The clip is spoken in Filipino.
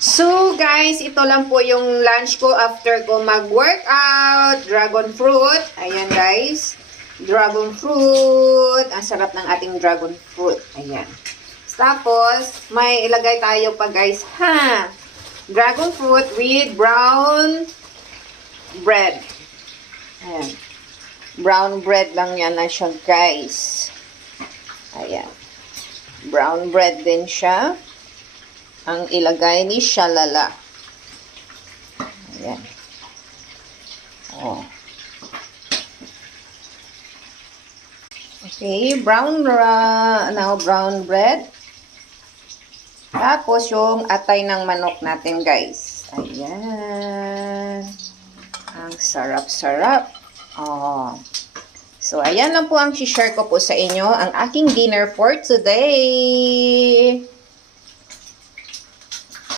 So guys, ito lang po yung lunch ko after ko mag-workout. Dragon fruit. Ayan guys. Dragon fruit. Ang sarap ng ating dragon fruit. Ayan. Tapos, may ilagay tayo pa guys. Dragon fruit with brown bread. Ayan. Brown bread lang yan na siya guys. Ayan. Brown bread din siya. Ang ilagay ni Shalala. Ayan. Oh. Okay, brown bread. Tapos yung atay ng manok natin, guys. Ayan. Ang sarap-sarap. Oh. So, ayan lang po ang share ko po sa inyo. Ang aking dinner for today.